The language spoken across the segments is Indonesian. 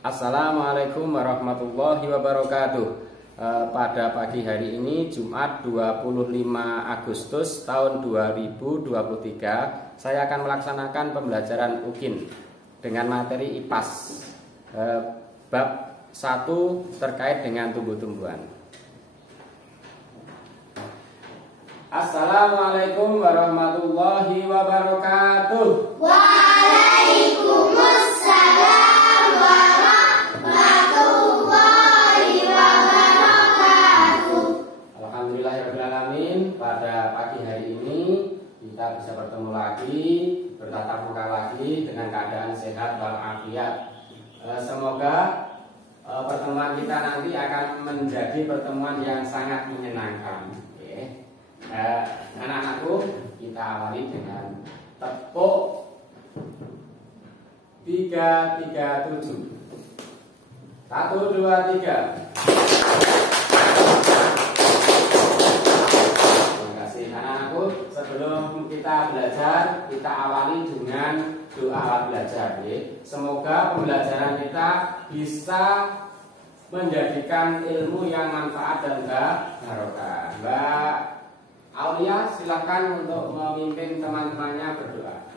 Assalamualaikum warahmatullahi wabarakatuh. Pada pagi hari ini Jumat 25 Agustus tahun 2023, saya akan melaksanakan pembelajaran UKIN dengan materi IPAS bab 1 terkait dengan tumbuh-tumbuhan. Assalamualaikum warahmatullahi wabarakatuh. Waalaikumsalam warahmatullahi wabarakatuh. Alhamdulillahirrahmanirrahim. Pada pagi hari ini kita bisa bertemu lagi, bertatap muka lagi dengan keadaan sehat walafiat. Semoga pertemuan kita nanti akan menjadi pertemuan yang sangat menyenangkan. Anak-anakku, kita awali dengan tepuk 337. 1, 2, 3. Terima kasih anak-anakku. Sebelum kita belajar, kita awali dengan doa awal belajar. Semoga pembelajaran kita bisa menjadikan ilmu yang manfaat dan barokah. Mbak Aulia, silakan untuk memimpin teman-temannya berdoa.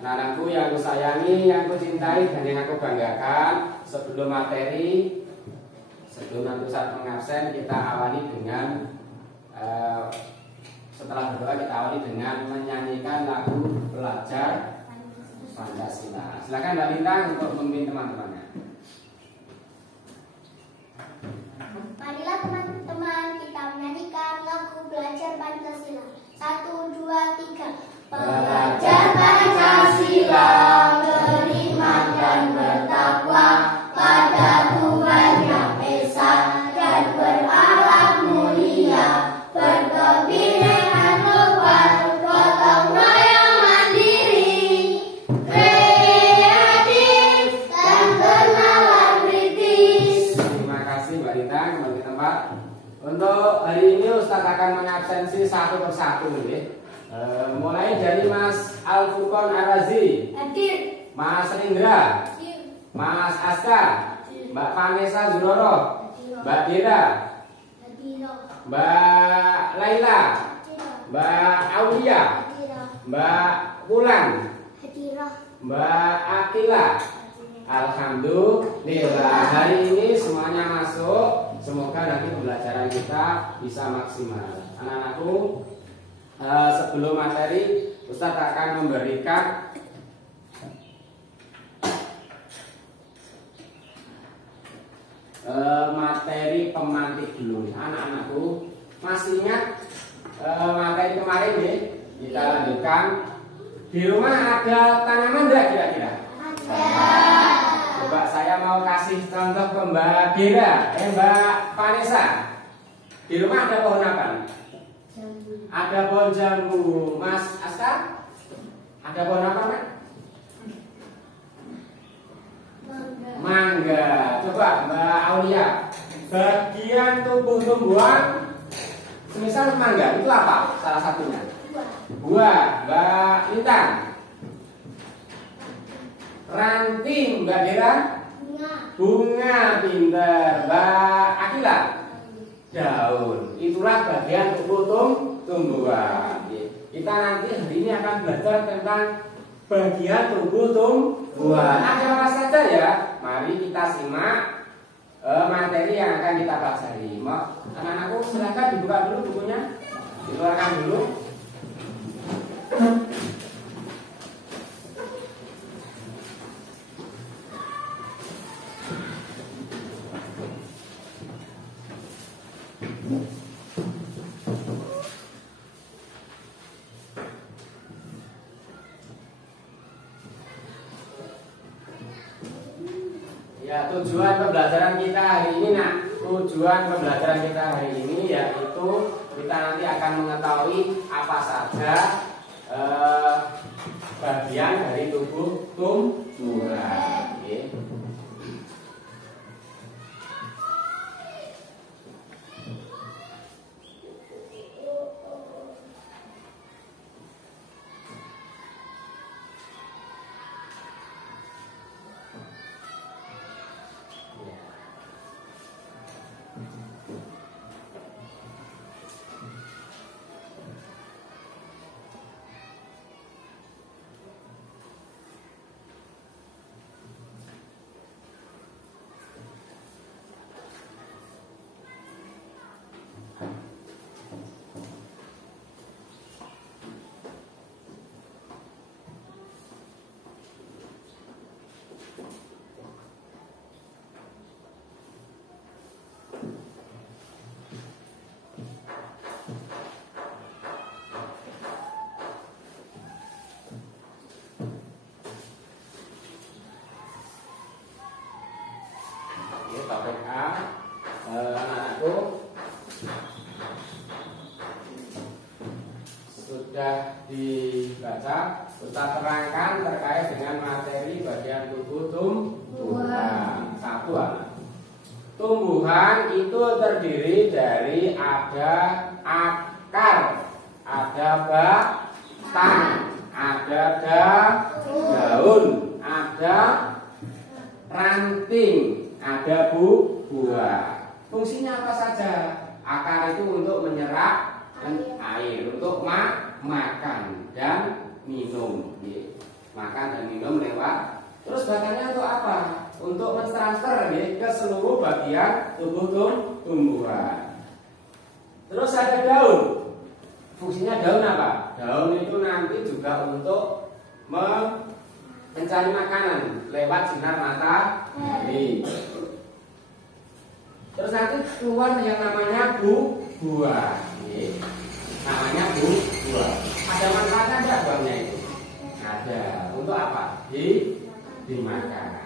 Anak-anakku yang aku sayangi, yang aku cintai, dan yang aku banggakan, sebelum materi, sebelum nanti saat mengabsen, kita awali dengan setelah berdoa kita awali dengan menyanyikan lagu Pelajar Pancasila. Silakan Mbak Lintang untuk memimpin teman-temannya. Marilah teman-teman kita menyanyikan lagu Belajar Pancasila. 1, 2, 3. Belajar Pancasila, beriman dan bertakwa pada Tuhan Yang Esa dan berakhlak mulia, berkebinekaan global, gotong royong mandiri, kreatif dan bernalar kritis. Terima kasih Mbak Lintang, kembali ke tempat. Untuk hari ini Ustadz akan mengabsensi satu persatu nih. Mulai dari Mas Al-Furqon Ar-Razi, Hadir. Mas Rindra, Mas Aska, Mbak Vanessa Zuroro, Mbak Dira, Mbak Laila, Mbak Aulia, Mbak Pulang, Mbak Akila. Alhamdulillah, hari ini semuanya masuk. Semoga nanti pembelajaran kita bisa maksimal. Anak-anakku, sebelum materi, Ustadz akan memberikan materi pemantik dulu. Anak-anakku, masih ingat materi kemarin nih? Kita lanjutkan. Di rumah ada tanaman enggak kira-kira? Coba saya mau kasih contoh ke Mbak Dira, Mbak Vanessa. Di rumah ada pohon apa? Ada pohon jambu. Mas Aska, ada pohon apa, Mas? Mangga. Coba Mbak Aulia, bagian tumbuh-tumbuhan semisal mangga itu apa? Salah satunya. Buah. Mbak Lintang, ranting. Mbak Dira, Bunga, pinter. Mbak Akila? Daun. Itulah bagian tubuh tumbuhan. Kita nanti hari ini akan belajar tentang bagian tubuh tumbuhan. Ada apa saja ya? Mari kita simak materi yang akan kita pelajari. Anak-anakku silakan dibuka dulu bukunya, dikeluarkan dulu. Ya, tujuan pembelajaran kita hari ini, tujuan pembelajaran kita hari ini yaitu kita nanti akan mengetahui apa saja bagian dari tubuh tumbuhan. Okay. Topik A, anak-anakku sudah dibaca. Ustaz terangkan terkait dengan materi bagian tubuh tumbuhan. Satu, anak. Tumbuhan itu terdiri dari ada akar, ada batang, ada daun, ada ranting, ada buah. Fungsinya apa saja? Akar itu untuk menyerap air, untuk makan dan minum. Makan dan minum lewat. Terus batangnya untuk apa? Untuk mentransfer ke seluruh bagian tubuh tumbuhan. Terus ada daun. Fungsinya daun apa? Daun itu nanti juga untuk mencari makanan lewat sinar matahari. Terus nanti keluar yang namanya buah. Namanya buah. Ada manfaatnya enggak buahnya itu? Ada. Untuk apa? Dimakan.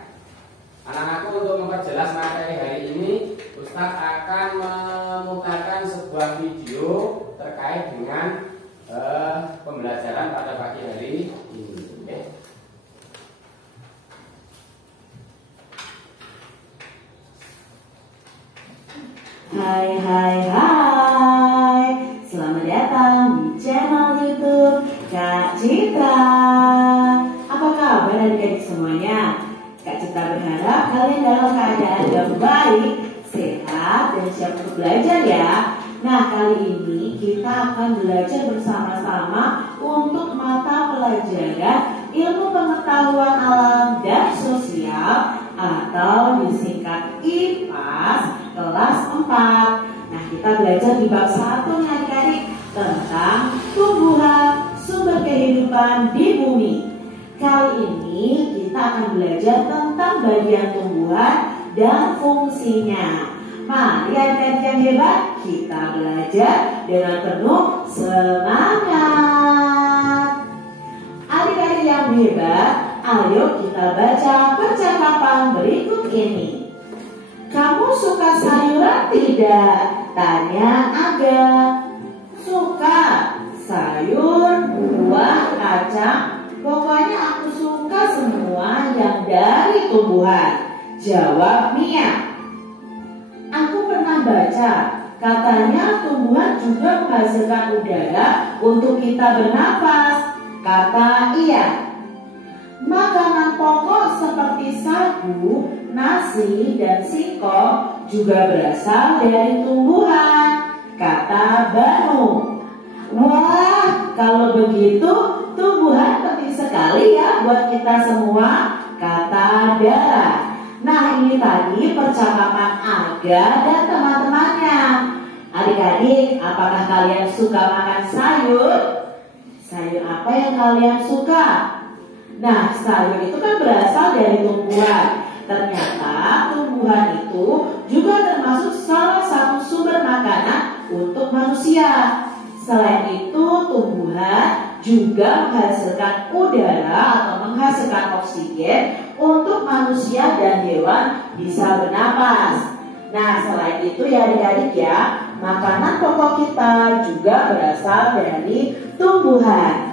Anak-anakku, untuk memperjelas materi hari ini, Ustadz akan memutarkan sebuah video terkait dengan pembelajaran pada pagi hari ini. Okay. Hai, selamat datang di channel YouTube Kak Citra. Apa kabar adik-adik semuanya? Kak Citra berharap kalian dalam keadaan yang baik, sehat, dan siap untuk belajar ya. Nah, kali ini kita akan belajar bersama-sama untuk mata pelajaran ilmu pengetahuan alam dan sosial atau disingkat IPAS kelas 4. Nah, kita belajar di bab 1 nih adik-adik tentang tumbuhan sumber kehidupan di bumi. Kali ini kita akan belajar tentang bagian tumbuhan dan fungsinya. Mari adik-adik yang hebat, kita belajar dengan penuh semangat. Adik-adik yang hebat, ayo kita baca percakapan berikut ini. Kamu suka sayuran tidak? Tanya Aga. Suka sayur, buah, kacang. Pokoknya aku suka semua yang dari tumbuhan, jawab Mia. Aku pernah baca, katanya tumbuhan juga menghasilkan udara untuk kita bernafas, kata Iya. Makanan pokok seperti sagu, nasi, dan singkong juga berasal dari tumbuhan, kata Banu. Wah, kalau begitu tumbuhan penting sekali ya buat kita semua, kata Dara. Nah, ini tadi percakapan Aga dan teman-temannya. Adik-adik, apakah kalian suka makan sayur? Sayur apa yang kalian suka? Nah, sayur itu kan berasal dari tumbuhan. Ternyata tumbuhan itu juga termasuk salah satu sumber makanan untuk manusia. Selain itu, tumbuhan juga menghasilkan udara atau menghasilkan oksigen untuk manusia dan hewan bisa bernapas. Nah, selain itu ya adik-adik ya, makanan pokok kita juga berasal dari tumbuhan.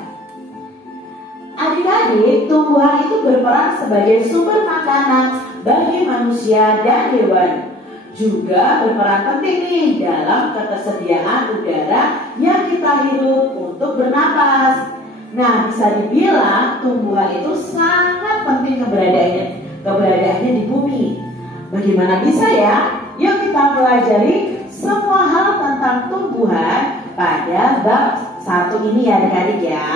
Adik-adik, tumbuhan itu berperan sebagai sumber makanan bagi manusia dan hewan. Juga berperan penting nih dalam ketersediaan udara yang kita hirup untuk bernapas. Nah, bisa dibilang tumbuhan itu sangat penting keberadaannya di bumi. Bagaimana bisa ya? Yuk kita pelajari semua hal tentang tumbuhan pada bab 1 ini ya adik-adik ya.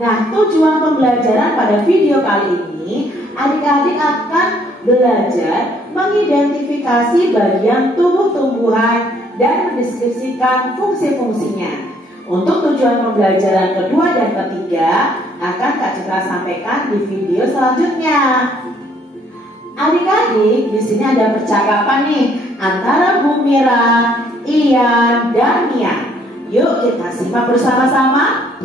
Nah, tujuan pembelajaran pada video kali ini, adik-adik akan belajar mengidentifikasi bagian tubuh tumbuhan dan mendeskripsikan fungsi-fungsinya. Untuk tujuan pembelajaran kedua dan ketiga akan Kak Citra sampaikan di video selanjutnya. Adik-adik, di sini ada percakapan nih antara Bu Mira, Ian, dan Mia. Yuk kita simak bersama-sama.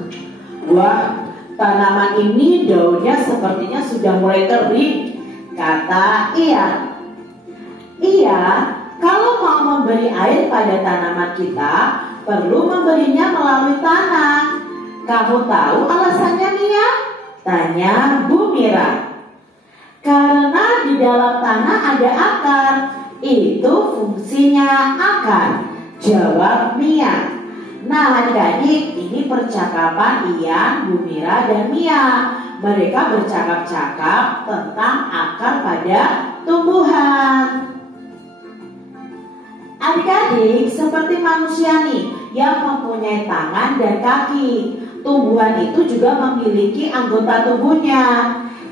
Wah, tanaman ini daunnya sepertinya sudah mulai kering, kata Ian. Ian, kalau mau memberi air pada tanaman kita, perlu memberinya melalui tanah. Kamu tahu alasannya, Mia? Tanya Bu Mira. Karena di dalam tanah ada akar, itu fungsinya akar, jawab Mia. Nah adik-adik, ini percakapan Ian, Bu Mira, dan Mia. Mereka bercakap-cakap tentang akar pada tumbuhan. Adik-adik, seperti manusia nih yang mempunyai tangan dan kaki, tumbuhan itu juga memiliki anggota tubuhnya.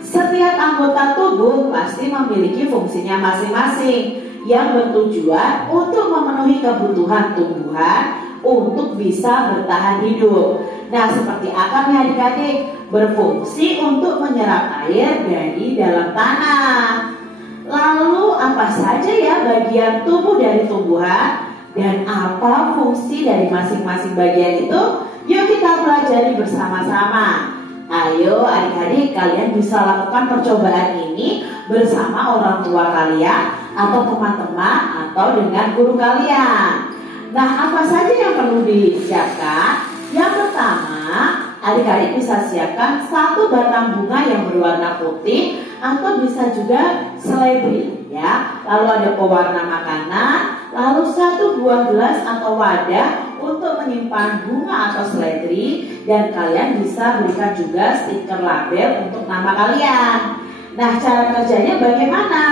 Setiap anggota tubuh pasti memiliki fungsinya masing-masing yang bertujuan untuk memenuhi kebutuhan tumbuhan untuk bisa bertahan hidup. Nah, seperti akarnya adik-adik berfungsi untuk menyerap air dari dalam tanah. Lalu apa saja ya bagian tubuh dari tumbuhan dan apa fungsi dari masing-masing bagian itu? Yuk kita pelajari bersama-sama. Ayo adik-adik, kalian bisa lakukan percobaan ini bersama orang tua kalian atau teman-teman atau dengan guru kalian. Nah, apa saja yang perlu disiapkan? Yang pertama, adik-adik bisa siapkan satu batang bunga yang berwarna putih atau bisa juga seledri ya. Lalu ada pewarna makanan, lalu satu buah gelas atau wadah untuk menyimpan bunga atau seledri, dan kalian bisa berikan juga stiker label untuk nama kalian. Nah, cara kerjanya bagaimana?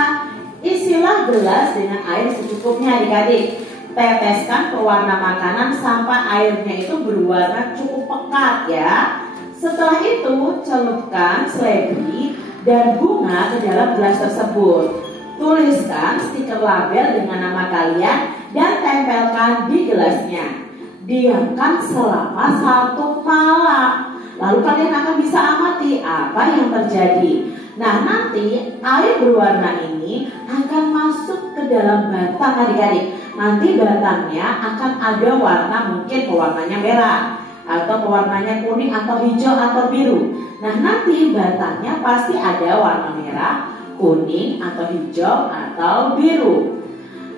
Isilah gelas dengan air secukupnya adik-adik. Teteskan pewarna makanan sampai airnya itu berwarna cukup pekat ya. Setelah itu celupkan seledri dan bunga ke dalam gelas tersebut. Tuliskan stiker label dengan nama kalian dan tempelkan di gelasnya. Diamkan selama 1 malam. Lalu kalian akan bisa amati apa yang terjadi. Nah, nanti air berwarna ini akan masuk ke dalam batang adik-adik. Nanti batangnya akan ada warna, mungkin pewarnanya merah atau pewarnanya kuning atau hijau atau biru. Nah, nanti batangnya pasti ada warna merah, kuning atau hijau atau biru.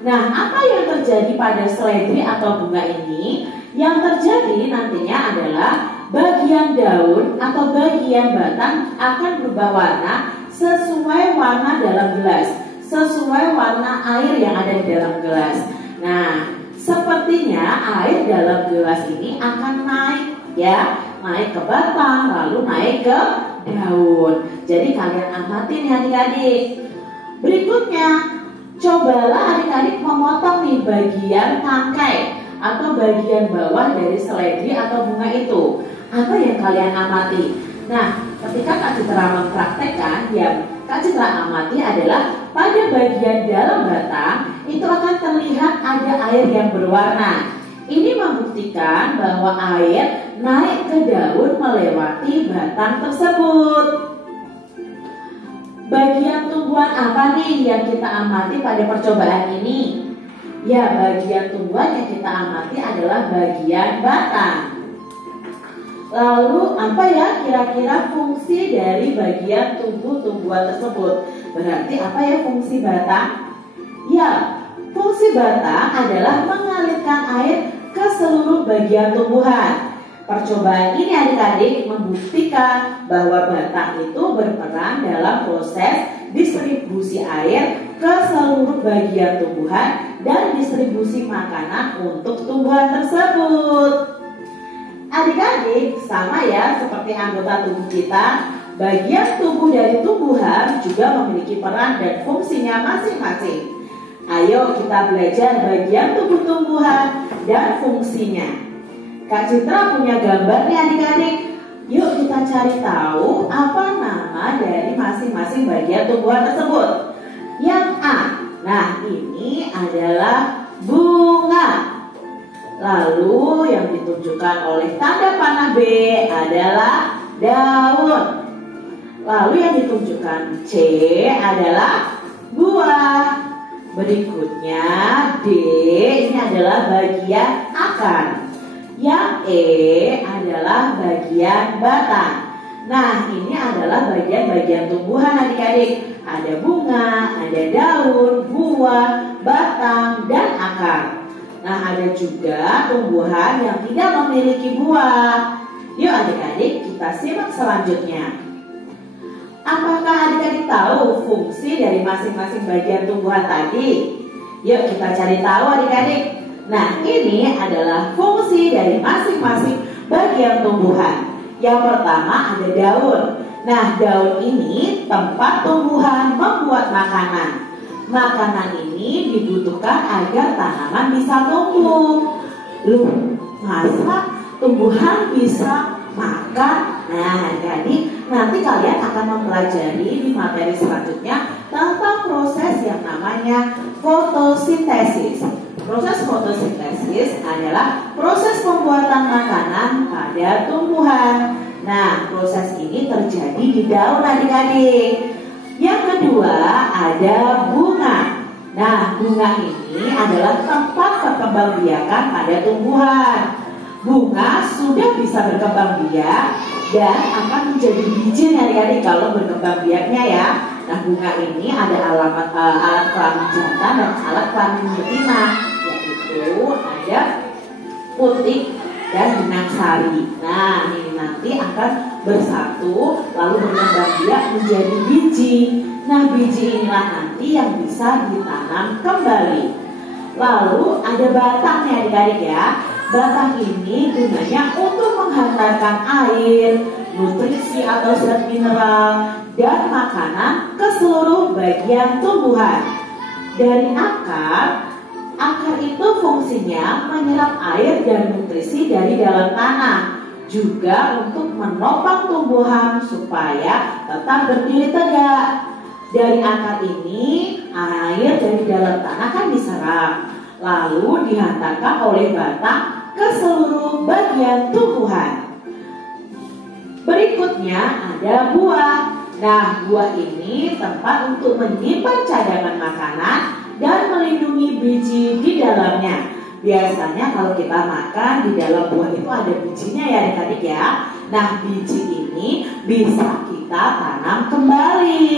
Nah, apa yang terjadi pada seledri atau bunga ini? Yang terjadi nantinya adalah bagian daun atau bagian batang akan berubah warna sesuai warna dalam gelas, sesuai warna air yang ada di dalam gelas. Nah, sepertinya air dalam gelas ini akan naik ya, naik ke batang lalu naik ke daun. Jadi kalian amati nih adik-adik. Berikutnya, cobalah adik-adik memotong nih bagian tangkai atau bagian bawah dari seledri atau bunga itu. Apa yang kalian amati? Nah, ketika Kak Citra mempraktekkan, yang Kak Citra amati adalah pada bagian dalam batang itu akan terlihat ada air yang berwarna. Ini membuktikan bahwa air naik ke daun melewati batang tersebut. Bagian tumbuhan apa nih yang kita amati pada percobaan ini? Ya, bagian tumbuhan yang kita amati adalah bagian batang. Lalu apa ya kira-kira fungsi dari bagian tumbuh-tumbuhan tersebut? Berarti apa ya fungsi batang? Ya, fungsi batang adalah mengalirkan air ke seluruh bagian tumbuhan. Percobaan ini adik-adik membuktikan bahwa batang itu berperan dalam proses distribusi air ke seluruh bagian tumbuhan dan distribusi makanan untuk tumbuhan tersebut. Adik-adik, sama ya seperti anggota tubuh kita, bagian tubuh dari tumbuhan juga memiliki peran dan fungsinya masing-masing. Ayo kita belajar bagian tubuh tumbuhan dan fungsinya. Kak Citra punya gambar nih adik-adik. Yuk kita cari tahu apa nama dari masing-masing bagian tumbuhan tersebut. Yang A, nah ini adalah bunga. Lalu yang ditunjukkan oleh tanda panah B adalah daun. Lalu yang ditunjukkan C adalah buah. Berikutnya D, ini adalah bagian akar. Yang E adalah bagian batang. Nah, ini adalah bagian-bagian tumbuhan adik-adik. Ada bunga, ada daun, buah, batang, dan akar. Nah, ada juga tumbuhan yang tidak memiliki buah. Yuk adik-adik kita simak selanjutnya. Apakah adik-adik tahu fungsi dari masing-masing bagian tumbuhan tadi? Yuk kita cari tahu adik-adik. Nah, ini adalah fungsi dari masing-masing bagian tumbuhan. Yang pertama ada daun. Nah, daun ini tempat tumbuhan membuat makanan. Makanan ini dibutuhkan agar tanaman bisa tumbuh. Loh, masa tumbuhan bisa makan? Nah, jadi nanti kalian akan mempelajari di materi selanjutnya tentang proses yang namanya fotosintesis. Proses fotosintesis adalah proses pembuatan makanan pada tumbuhan. Nah, proses ini terjadi di daun adik-adik. Yang kedua ada bunga. Nah, bunga ini adalah tempat perkembangbiakan pada tumbuhan. Bunga sudah bisa berkembang biak dan akan menjadi biji adik-adik kalau berkembang biaknya ya. Nah, bunga ini ada alat kelamin jantan dan alat kelamin betina, yaitu ada putik dan benang sari. Nah, ini nanti akan bersatu lalu berkembang biak menjadi biji. Nah, biji inilah nanti yang bisa ditanam kembali. Lalu ada batangnya adik-adik ya. Batang ini gunanya untuk menghantarkan air, nutrisi atau zat mineral, dan makanan ke seluruh bagian tumbuhan. Dari akar itu fungsinya menyerap air dan nutrisi dari dalam tanah, juga untuk menopang tumbuhan supaya tetap berdiri tegak. Dari akar ini, air dari dalam tanah kan diserap, lalu dihantarkan oleh batang ke seluruh bagian tumbuhan. Berikutnya ada buah. Nah, buah ini tempat untuk menyimpan cadangan makanan dan melindungi biji di dalamnya. Biasanya kalau kita makan di dalam buah itu ada bijinya ya adik-adik ya. Nah, biji ini bisa kita tanam kembali.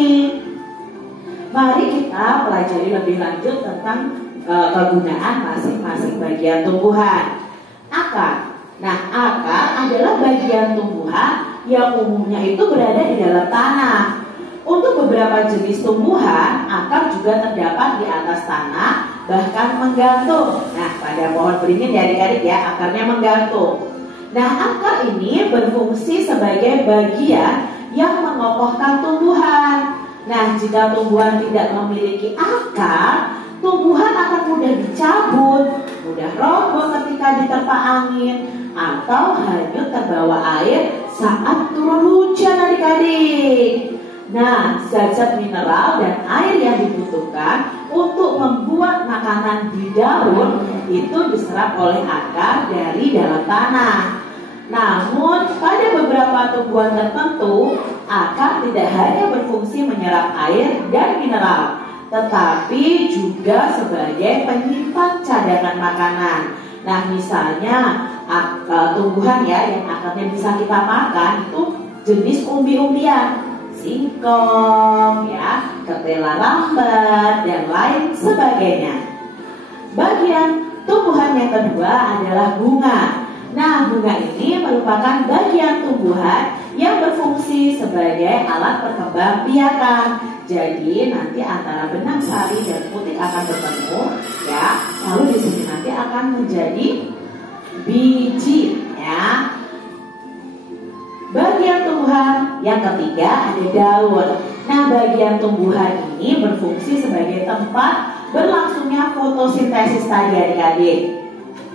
Mari kita pelajari lebih lanjut tentang kegunaan masing-masing bagian tumbuhan. Akar. Nah, akar adalah bagian tumbuhan yang umumnya itu berada di dalam tanah. Untuk beberapa jenis tumbuhan, akar juga terdapat di atas tanah, bahkan menggantung. Nah, pada pohon beringin ya adik-adik ya, akarnya menggantung. Nah, akar ini berfungsi sebagai bagian yang mengokohkan tumbuhan. Nah, jika tumbuhan tidak memiliki akar, tumbuhan akan mudah dicabut, mudah roboh ketika diterpa angin, atau hanyut terbawa air saat turun hujan adik-adik. Nah, zat-zat mineral dan air yang dibutuhkan untuk membuat makanan di daun itu diserap oleh akar dari dalam tanah. Namun, pada beberapa tumbuhan tertentu, akar tidak hanya berfungsi menyerap air dan mineral, tetapi juga sebagai penyimpan cadangan makanan. Nah, misalnya tumbuhan ya yang akarnya bisa kita makan itu jenis umbi-umbian, singkong, ya, ketela lambat, dan lain sebagainya. Bagian tumbuhan yang kedua adalah bunga. Nah, bunga ini merupakan bagian tumbuhan yang berfungsi sebagai alat perkembang biakan. Jadi nanti antara benang sari dan putik akan bertemu, ya. Lalu di sini nanti akan menjadi biji, ya. Bagian tumbuhan yang ketiga ada daun. Nah, bagian tumbuhan ini berfungsi sebagai tempat berlangsungnya fotosintesis tadi adik-adik.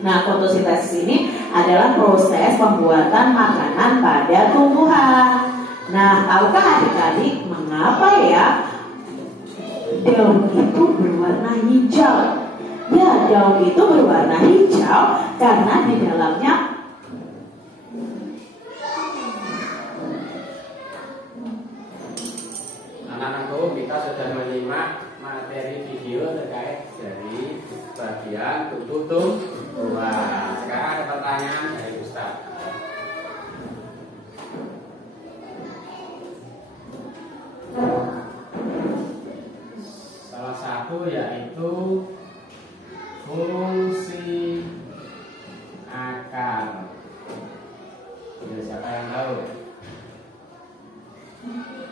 Nah, fotosintesis ini adalah proses pembuatan makanan pada tumbuhan. Nah, tahukah adik-adik mengapa ya daun itu berwarna hijau? Ya, daun itu berwarna hijau karena di dalamnya anak-anakku, kita sudah menyimak materi video terkait dari bagian tubuh tumbuhan. Sekarang ada pertanyaan dari Ustaz. Salah satu yaitu fungsi akar. Ya, siapa yang tahu?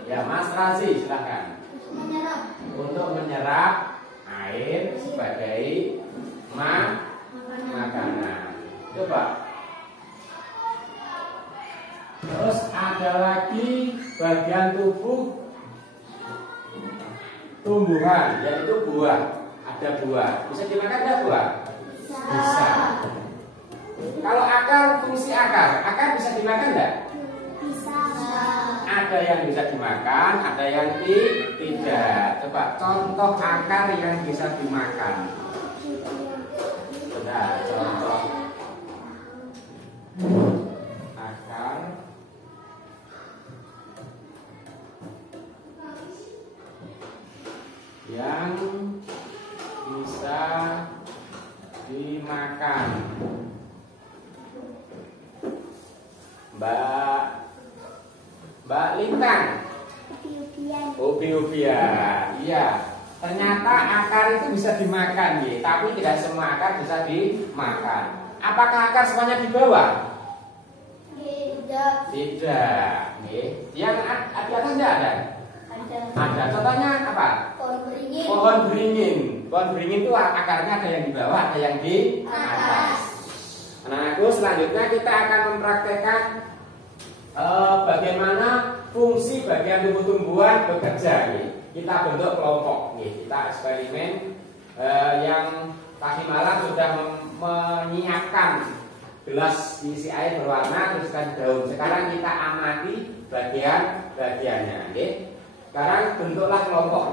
Ya, Mas Razi, silahkan. Untuk menyerap air sebagai makanan. Coba. Terus ada lagi bagian tubuh tumbuhan, yaitu buah. Ada buah. Bisa dimakan nggak buah? Bisa. Kalau akar, fungsi akar bisa dimakan nggak? Bisa. Ada yang bisa dimakan, ada yang tidak. Coba contoh akar yang bisa dimakan. Sudah, contoh akar yang bisa dimakan. Mbak Lintang. Ubi-ubian. Iya. Ternyata akar itu bisa dimakan, ya. Tapi tidak semua akar bisa dimakan. Apakah akar semuanya di bawah? Tidak. Tidak. Yang di atas tidak ada? Ada. Contohnya apa? Pohon beringin. Pohon beringin. Pohon beringin itu akarnya ada yang di bawah, ada yang di atas. Anak-anakku, selanjutnya kita akan mempraktekkan bagaimana fungsi bagian tubuh tumbuhan bekerja. Kita bentuk kelompok. Kita eksperimen yang tadi malam sudah menyiapkan gelas isi air berwarna terus kasih daun. Sekarang kita amati bagian-bagiannya. Sekarang bentuklah kelompok.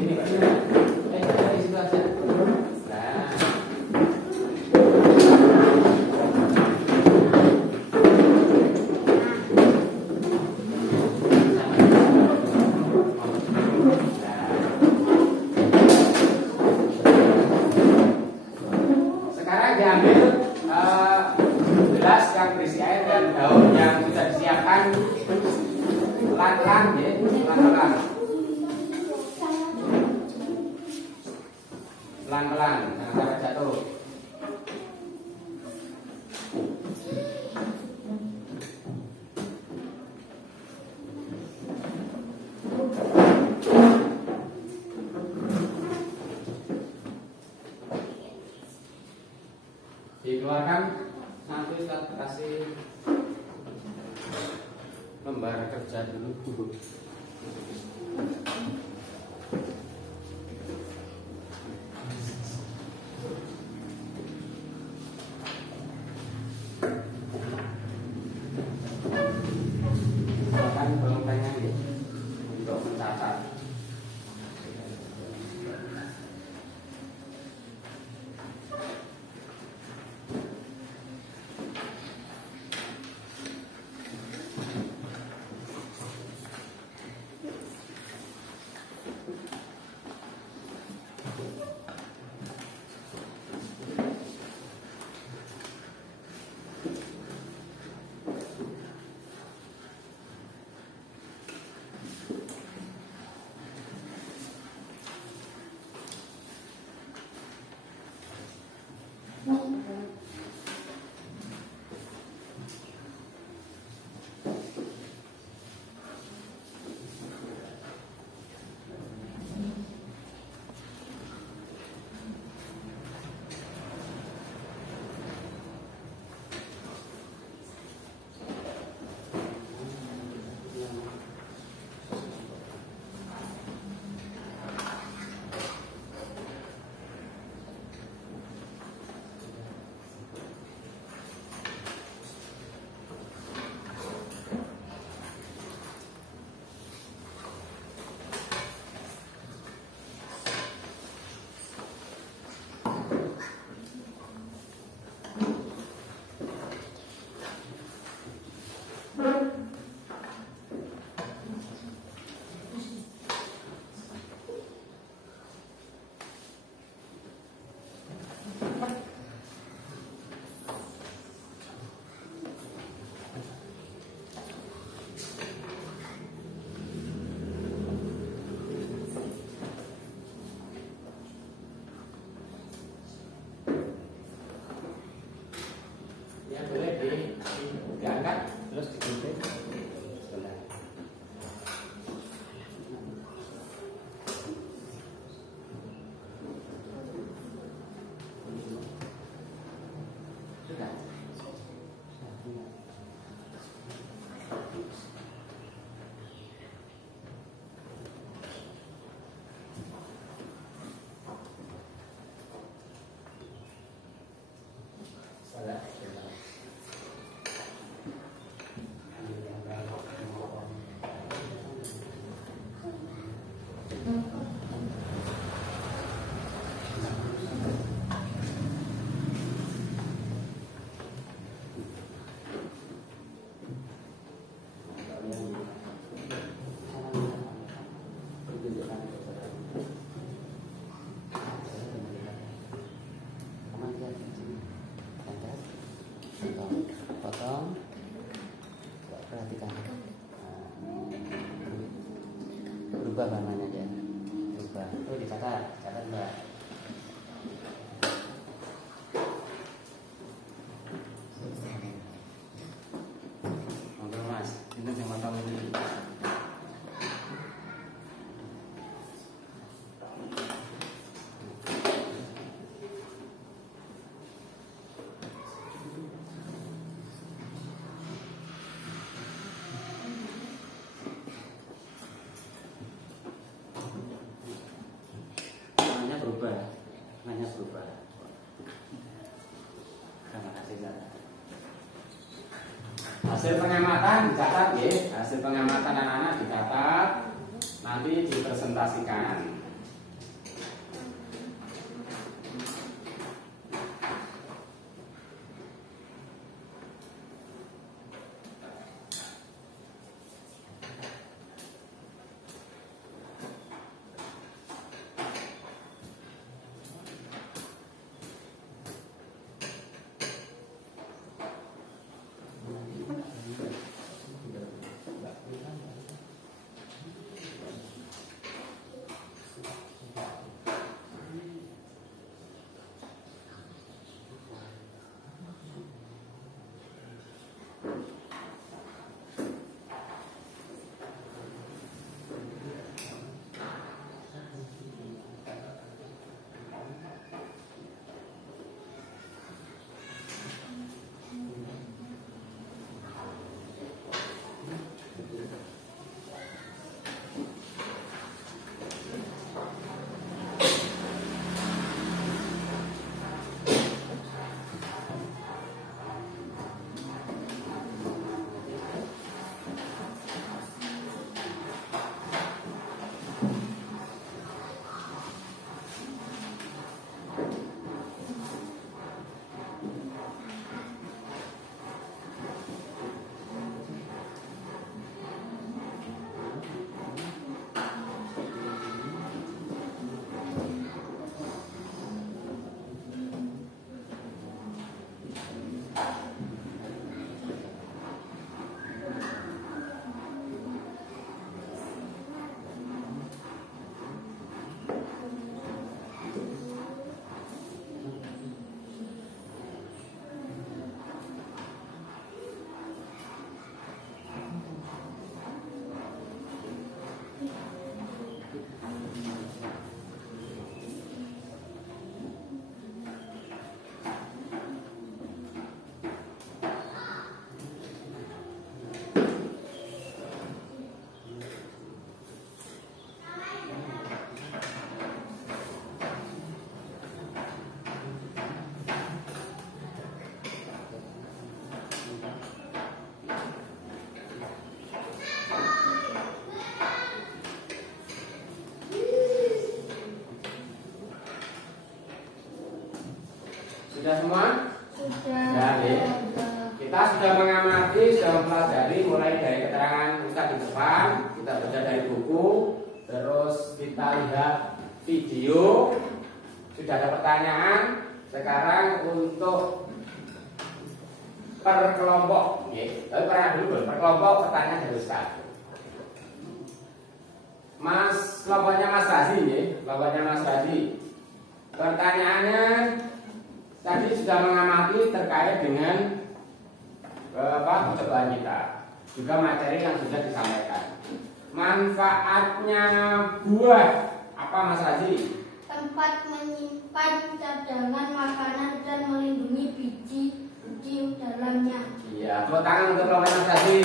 Ini pelan-pelan, jangan sampai jatuh. Dikeluarkan, nanti kita kasih lembar kerja dulu. Silakan pulpennya ya, untuk mencatat. Diangkat terus digunting sebelah. Sudah. Potong, perhatikan. Berubah warnanya aja, berubah. Tuh dicatat, catat mbak. Monggo mas, ini yang potong ini. Berubah. Terima kasih. Hasil pengamatan dicatat ya. Hasil pengamatan anak-anak dicatat, nanti dipresentasikan. Sudah semua? Sudah. Ya. Kita sudah mengamati, sudah mempelajari mulai dari keterangan Ustaz di depan, kita baca dari buku, terus kita lihat video. Sudah ada pertanyaan. Sekarang untuk per kelompok, tapi pernah dulu per kelompok pertanyaan dari Ustaz. Kelompoknya Mas Razi, kelompoknya Mas Razi. Pertanyaannya tadi sudah mengamati terkait dengan percobaan kita, juga materi yang sudah disampaikan. Manfaatnya buah apa, Mas Razi? Tempat menyimpan cadangan makanan dan melindungi biji di dalamnya. Iya, tepuk tangan untuk kelompok Mas Razi.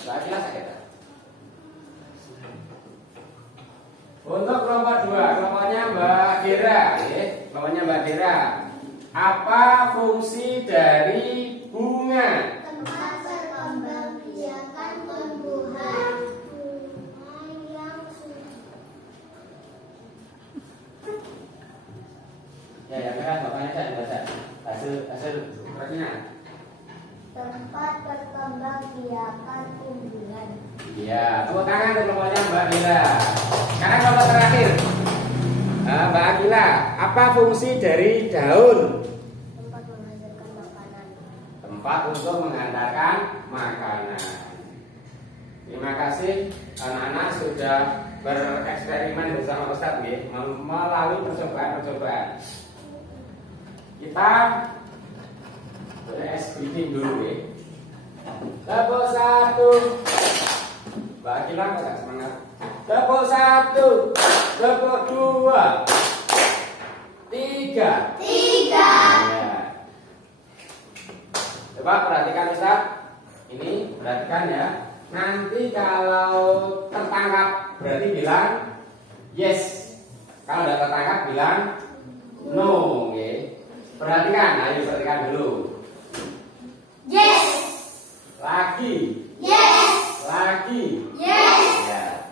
Jelas ya. Untuk kelompok 2, kelompoknya Mbak Dira, kelompoknya Mbak Dira. Apa fungsi dari bunga? Tempat berkembang biakan tumbuhan. Ya, kan bapaknya saya dibaca. Hasil pertanyaan. Tempat berkembang biakan tumbuhan. Iya, tepuk tangan untuk kelompoknya Mbak Dira. Sekarang kelompok terakhir. Mbak Akila, apa fungsi dari daun? Tempat menghasilkan makanan. Tempat untuk menghantarkan makanan. Terima kasih anak-anak sudah bereksperimen bersama Ustadz melalui percobaan-percobaan. Kita bikin dulu Tepuk 1. Mbak Akila nggak semangat. Tepuk 1, tepuk 2, 3. Ya. Coba perhatikan Ustaz. Ini perhatikan ya. Nanti kalau tertangkap berarti bilang yes. Kalau tidak tertangkap bilang no. Perhatikan, ayo perhatikan dulu. Yes. Lagi. Yes. Lagi. Yes. Ya.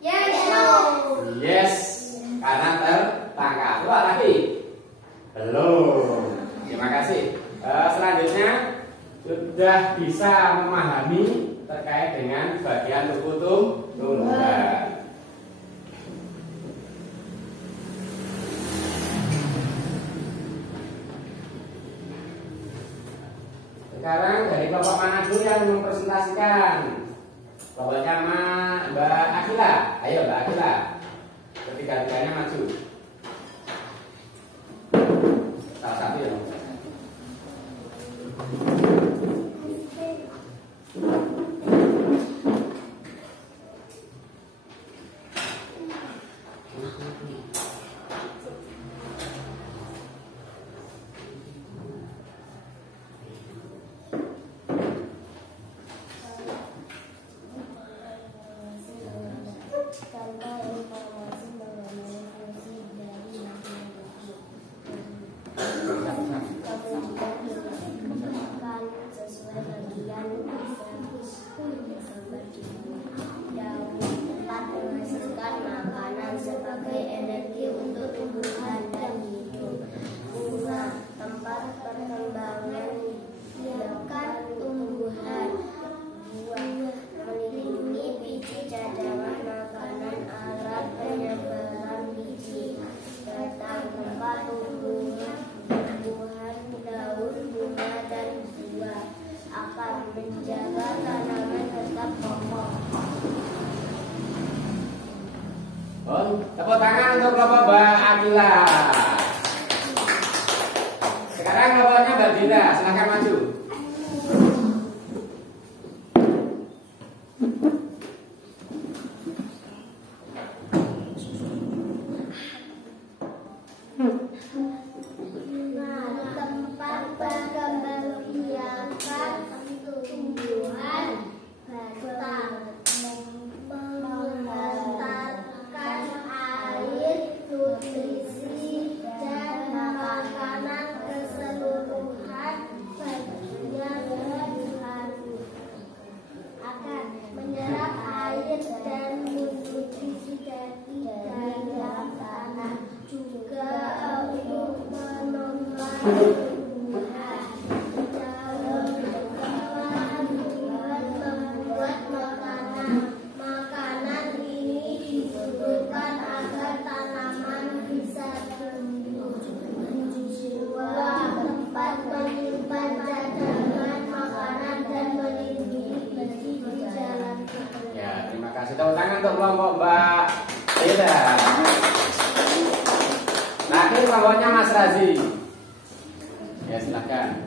Yes. No. Yes, karena tertangkap. Coba lagi. Belum. Terima kasih. Selanjutnya sudah bisa memahami terkait dengan bagian tubuh tumbuhan. Sekarang dari kelompok mana dulu yang mempresentasikan? Kelompoknya Mbak Akila. Ayo Mbak Akila. Ketiga-tiganya maju. Salah satu yang mau. Tepuk tangan untuk kelompok Mbak Akila. Sekarang kelompoknya Mbak Dina, silahkan maju. Tempat berkembang biakan tumbuhan batang menghantarkan air, nutrisi dan makanan ke seluruhan bagian tubuhan akan menyerap air dan nutrisi dari dalam tanah juga membuat makanan ini dibutuhkan agar tanaman bisa tumbuh. Dua, tempat menyimpan cadangan makanan dan melindungi biji di jalan. Ya, terima kasih. Tepuk tangan untuk kelompok Mbak Ida. Lagi kelompoknya Mas Razi. Ya, silakan.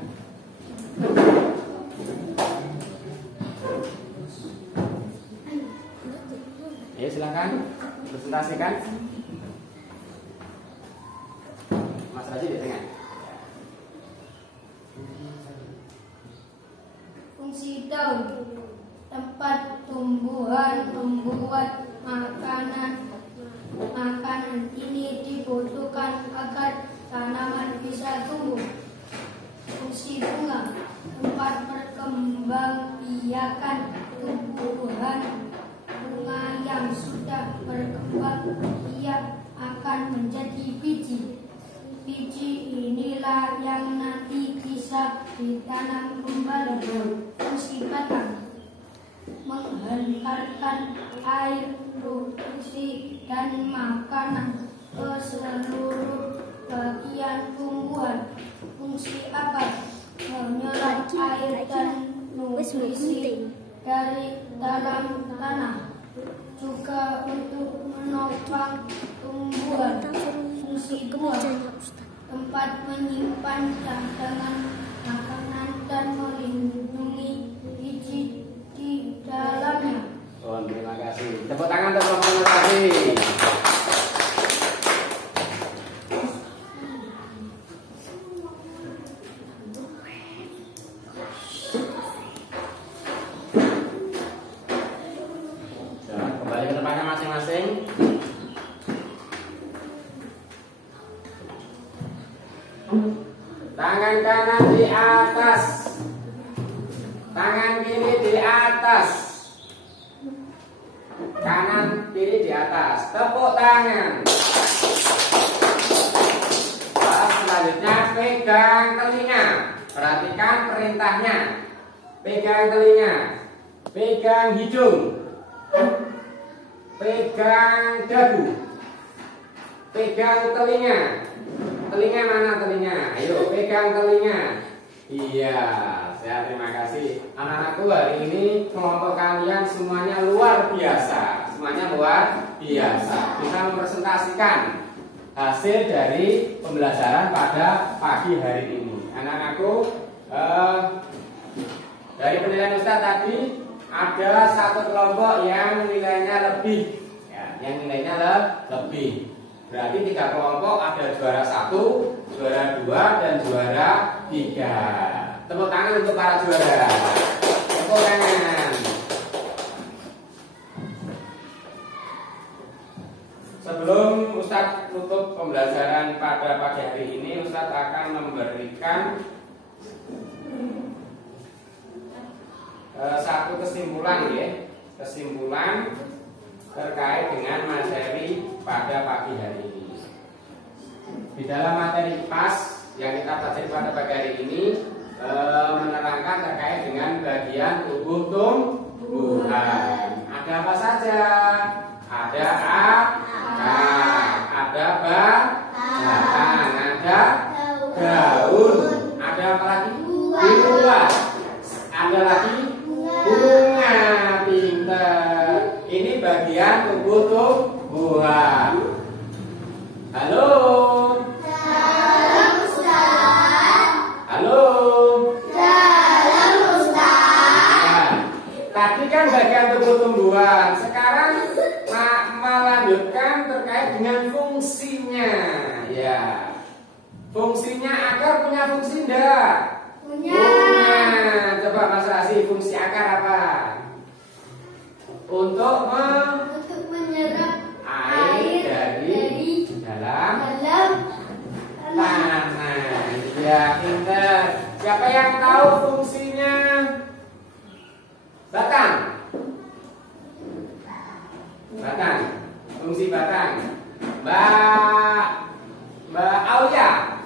Ya, silakan presentasikan. Mas Razi di tengah. Fungsi daun, tempat tumbuhan membuat makanan ini dibutuhkan agar tanaman bisa tumbuh. Fungsi bunga, tempat berkembangbiakan tumbuhan. Bunga yang sudah berkembang biak akan menjadi biji. Biji inilah yang nanti bisa ditanam kembali. Fungsi batang, menghantarkan air, nutrisi dan makanan ke seluruh bagian tumbuhan. Fungsi akar, menyerap air dan nutrisi dari dalam tanah, juga untuk menopang tumbuhan. Fungsi buah, tempat menyimpan cadangan makanan dan melindungi biji di dalamnya. Oh, terima kasih. Tepuk tangan untuk kelompok tadi. Kembali ke tempatnya masing-masing. Tangan kanan di atas, tangan kiri di atas, kanan kiri di atas. Tepuk tangan. Selanjutnya pegang telinga. Perhatikan perintahnya. Pegang telinga, pegang hidung, pegang dagu, pegang telinga. Telinga mana telinga? Ayo pegang telinga. Iya, saya terima kasih. Anak-anakku, hari ini kelompok kalian semuanya luar biasa. Semuanya luar biasa. Bisa mempresentasikan hasil dari pembelajaran pada pagi hari ini. Anak-anakku, dari penilaian Ustadz tadi ada satu kelompok yang nilainya lebih, ya, yang nilainya lebih. Berarti 3 kelompok, ada juara 1, juara 2, dan juara 3. Tepuk tangan untuk para juara. Tepuk tangan. Sebelum Ustadz tutup pembelajaran pada pagi hari ini, Ustadz akan memberikan satu kesimpulan, ya. Kesimpulan terkait dengan materi pada pagi hari ini. Di dalam materi PAS yang kita pelajari pada pagi hari ini menerangkan terkait dengan bagian tubuh tumbuhan. Ada apa saja? Ada akar, ada batang, ada daun, ada apa lagi? Buah, ada lagi bunga. Pinter. Ini bagian tubuh tumbuhan. Halo. Dalam Ustaz. Halo. Dalam Ustaz. Nah, tadi kan bagian tubuh tumbuhan. Sekarang melanjutkan terkait dengan fungsinya. Ya. Fungsinya akar punya fungsi enggak? Punya. Coba Mas Rasi, fungsi akar apa? Untuk menyerap air dari dalam tanah. Ya, pinter. Siapa yang tahu fungsinya batang? Batang. Fungsi batang. Mbak Aulia.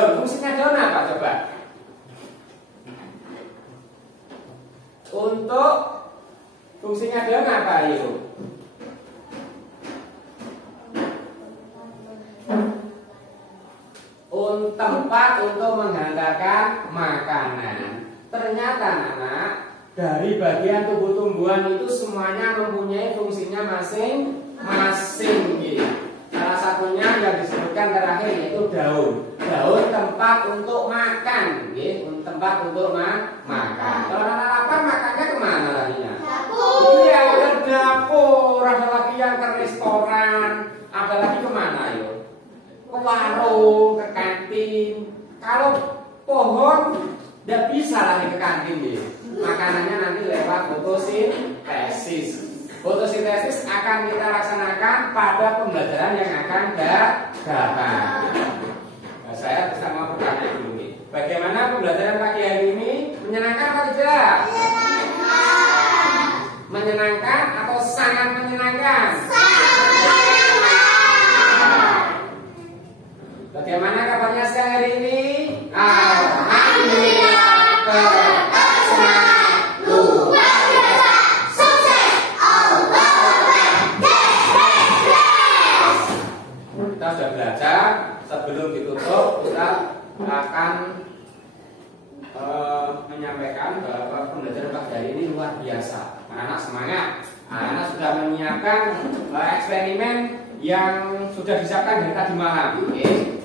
daun. Fungsinya daun apa coba? Untuk fungsinya daun apa itu? Tempat untuk menghantarkan makanan. Ternyata anak, dari bagian tubuh tumbuhan itu semuanya mempunyai fungsinya masing-masing. Salah satunya yang disebutkan terakhir yaitu daun. Daun tempat untuk makan, tempat untuk makan. Kalau anak lapar makannya kemana larinya? Dapur. Iya, ke dapur. Ada lagi yang ke restoran. Ada lagi kemana yuk? Ke warung, ke kantin. Kalau pohon tidak bisa lari ke kantin ya. Makanannya nanti lewat fotosintesis. Fotosintesis akan kita laksanakan pada pembelajaran yang akan datang. Nah, saya mau bertanya dulu nih. Bagaimana pembelajaran pagi hari ini? Menyenangkan atau tidak? Menyenangkan atau sangat menyenangkan? Bagaimana kabarnya siang hari ini? Alhamdulillah, berkesenangan, luar biasa, sukses, kita sudah belajar. Sebelum ditutup, kita akan menyampaikan bahwa pembelajaran pagi hari ini luar biasa. Anak-anak semangat. Anak-anak sudah menyiapkan eksperimen yang sudah disiapkan dari tadi malam.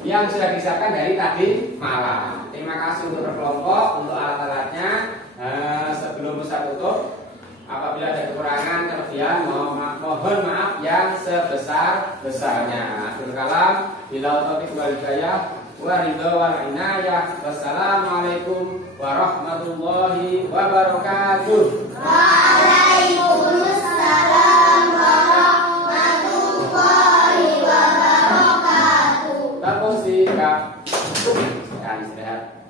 Yang sudah disiapkan dari tadi malam. Terima kasih untuk berkelompok, untuk alat-alatnya. Sebelum saya tutup, apabila ada kekurangan, kelebihan, mohon maaf yang sebesar-besarnya. Akhirul kalam, bila taufiq wal hidayah, waridho wal inayah. Wassalamualaikum warahmatullahi wabarakatuh. Waalaikumsalam warahmatullahi wabarakatuh. Terima kasih, Kak. Sehat.